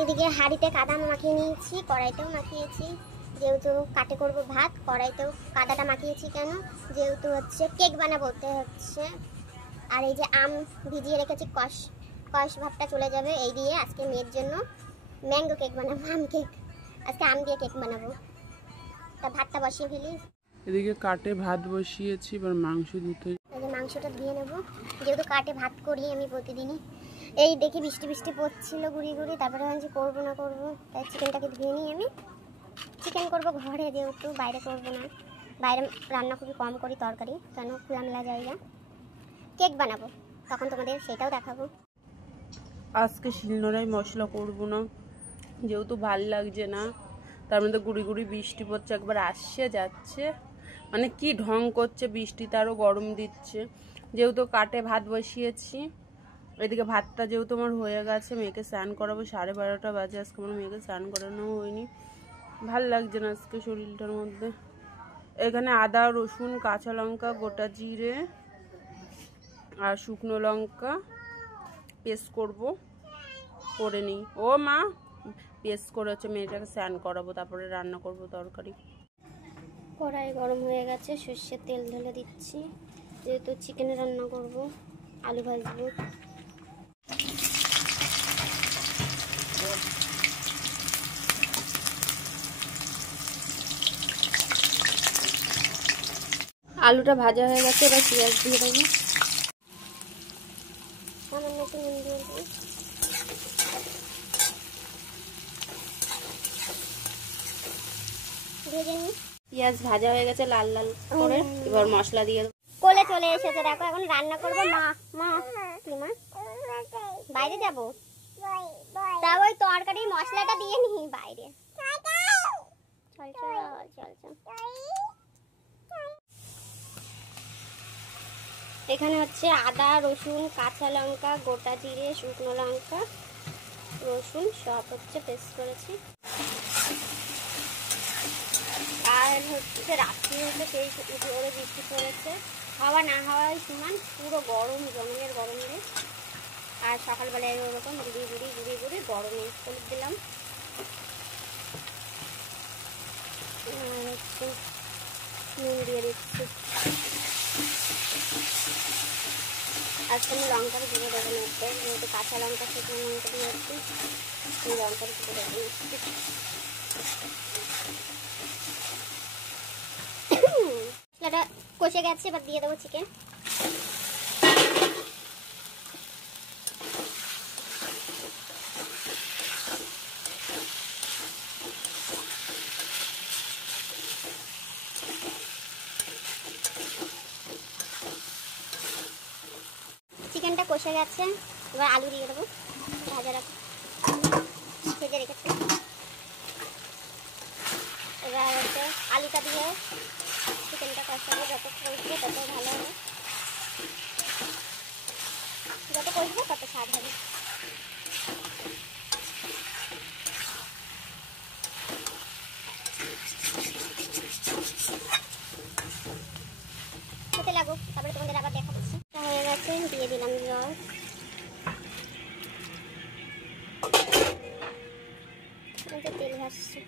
এদিকে হাঁড়িতে কাদা মাখিয়ে নিয়েছি, কড়াইতেও মাখিয়েছি, যেহেতু কাটে করব ভাত। কড়াইতেও কাদাটা মাখিয়েছি কেন, যেহেতু হচ্ছে কেক বানাবো হচ্ছে। আর এই যে আম ভিজিয়ে রেখেছি, কষ কষ ভাবটা চলে যাবে এই দিয়ে। আজকে মেয়ের জন্য ম্যাঙ্গো কেক বানাবো, আম কেক। আজকে আম দিয়ে কেক বানাবো। তা ভাতটা বসিয়ে ফেলি। এদিকে কাটে ভাত বসিয়েছি, এবার মাংস ধুতে। এই যে মাংসটা ধুয়ে নেবো, যেহেতু কাটে ভাত করি আমি প্রতিদিনই। এই দেখি বৃষ্টি বৃষ্টি পড়ছিল গুড়ি গুড়ি, তারপরে ভাবছি করবো না করবো, তাই চিকেনটাকে ধুয়ে নিই। আমি চিকেন করবো ঘরে, যেহেতু বাইরে করবো না। বাইরে রান্না খুবই কম করি তরকারি, কেন খোলামেলা জায়গা। কেক বানাবো, তখন তোমাদের সেটাও দেখাবো। আজকে শিলনোড়ায় মশলা করব না, যেহেতু ভাল লাগছে না। তার মধ্যে গুড়ি গুড়ি বৃষ্টি পড়ছে, একবার আসছে যাচ্ছে, মানে কি ঢং করছে বৃষ্টি, তারও গরম দিচ্ছে। যেহেতু কাটে ভাত বসিয়েছি, এদিকে ভাতটা যেহেতু আমার হয়ে গেছে, মেয়েকে স্নান করাবো। 12:30 বাজে, আজকে আমার মেয়েকে স্নান করানো হয়নি, ভাল লাগছে না আজকে শরীরটার মধ্যে। এখানে আদা রসুন কাঁচা লঙ্কা গোটা জিরে আর শুকনো লঙ্কা পেস্ট করে নিই। ও মা, পেস্ট করে হচ্ছে মেয়েটাকে স্নান করাবো, তারপরে রান্না করব তরকারি। কড়াই গরম হয়ে গেছে, সর্ষের তেল ঢেলে দিচ্ছি, যেহেতু চিকেন রান্না করব। আলু ভাজবো। আলুটা ভাজা হয়ে গেছে, এবার পেঁয়াজ দিয়ে দেবো। সামান্য একটু নুন দিয়ে দেবো। ভেজে নিই। পেঁয়াজ ভাজা হয়ে গেছে লাল লাল করে, এবার মশলা দিয়ে দেবো। কোলে চলে এসেছে, দেখো এখন রান্না করবো। মা মা কি মা, বাইরে যাবো, তা ওই তরকারি মশলাটা দিয়ে নি বাইরে। চল চল চল চল। এখানে হচ্ছে আদা রসুন কাঁচা লঙ্কা গোটা জিরে শুকনো লঙ্কা রসুন সব হচ্ছে পেস্ট করেছি। আর হচ্ছে রাত্রি হচ্ছে সেই জোরে বৃষ্টি পড়েছে, হাওয়া না হাওয়াই সমান, পুরো গরম জমিনের গরম নেই। আর সকালবেলায় ওরকম গুড়ি গুড়ি গুড়ি গুড়ি গরমে হলুদ দিলাম। হচ্ছে নুন দিয়ে দিচ্ছি। আজকে আমি লঙ্কার গুঁড়ো দেবো না, যেহেতু কাঁচা লঙ্কা শুকনো লঙ্কা দিয়েছি, আমি লঙ্কার গুঁড়ো দেবো না। মশলাটা কষে গেছে, এবার দিয়ে দেবো চিকেন। চিকেনটা কষে গেছে, এবার আলু দিয়ে দেবো ভাজা ভেজে রেখেছি। এবার হচ্ছে আলুটা দিয়ে চিকেনটা কষাবো, যত কষবে তত ভালো হবে, যত কষবে তত স্বাদ হবে। খেতে লাগুক, তারপরে তোমাদের আবার দেখা দিচ্ছি। হয়ে গেছে, দিয়ে দিলাম জল। তেল ভাসছে,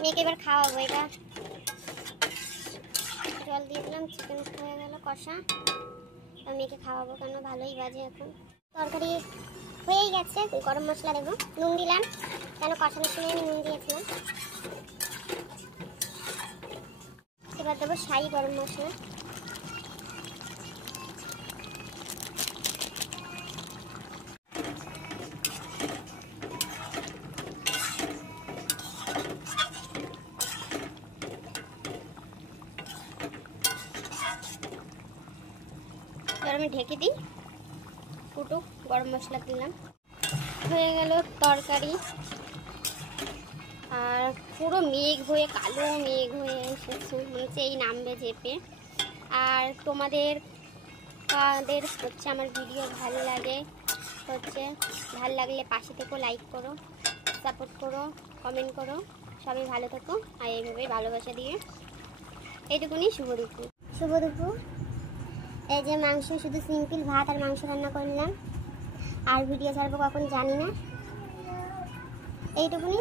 মেয়েকে এবার খাওয়াবো। এটা জল দিয়ে দিলাম, চিকেন হয়ে গেল কষা। মেয়েকে খাওয়াবো, কেন ভালোই বাজে এখন। তরকারি হয়েই গেছে, গরম মশলা দেবো। নুন দিলাম, কেন কষানোর সময় আমি নুন দিয়েছিলাম। এবার দেবো শাহি গরম মশলা। এবার আমি ঢেকে দিই, ফুটুক। গরম মশলা দিলাম, হয়ে গেল তরকারি। আর পুরো মেঘ হয়ে, কালো মেঘ হয়ে এসেছে, মনে হচ্ছে এই নামবে ঝেপে। আর তোমাদের হচ্ছে আমার ভিডিও ভালো লাগে হচ্ছে, ভালো লাগলে পাশে থেকো, লাইক করো, সাপোর্ট করো, কমেন্ট করো, সবাই ভালো থেকো। আর এইভাবেই ভালোবাসা দিয়ে এইটুকুনি শুভ দুপুর। শুভ দুপুর। এই যে মাংস, শুধু সিম্পল ভাত আর মাংস রান্না করলাম, আর ভিডিও ছাড়বো কখন জানি না। এইটুকুনি।